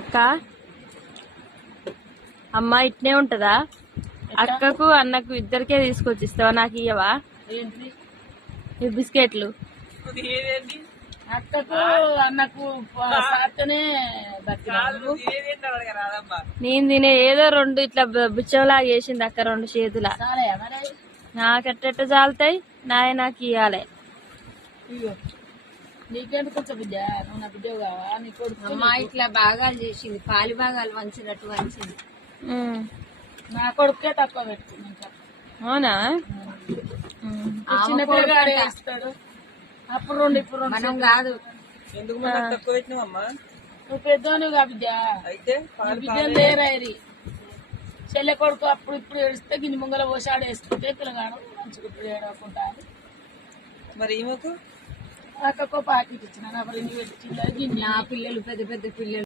అక్క అమ్మ ఇట్నే ఉంటదా? అక్కకు అన్నకు ఇద్దరికే తీసుకొచ్చి ఇస్తావా? నాకు ఇయ్యవా ఈ బిస్కెట్లు? అక్కకు అన్నకు సాతనే నేను తినే ఏదో రెండు ఇట్లా బిచ్చంలాగా చేసింది అక్క, రెండు చేతుల. నాకెట్ట చాలుతాయి? నాకు ఇయ్యాలి. నీకెందుకు కొంచెం బిడ్డ, నువ్వు నా బిడ్డ కావా? నీ కొడుకు అమ్మా ఇట్లా భాగాలు చేసింది, పాలి భాగాలు వంచినట్టు వంచింది. నా కొడుకే తక్కువ పెట్టుకుంది. ఇంకా అవునా? చిన్న పిల్లగాడు వేస్తాడు. అప్పుడు రెండు ఇప్పుడు రెండు మనం కాదు. ఎందుకు తక్కువ పెట్టినావమ్మా? నువ్వు పెద్దోనివి కా బిడ్డ, అయితే బిడ్డలు లేరాయి. చెల్లె కొడుకు అప్పుడు ఇప్పుడు ఏడిస్తే గిన్నె ముంగల పోసాడు వేసుకుంటే పిల్లగాడు మంచిగా ఇప్పుడు ఏడవకుండా. మరి ఈమెకు అక్కకో పాకెట్ ఇచ్చిన, నా రెండు పెట్టి గిన్నె. నా పిల్లలు పెద్ద పెద్ద పిల్లలు.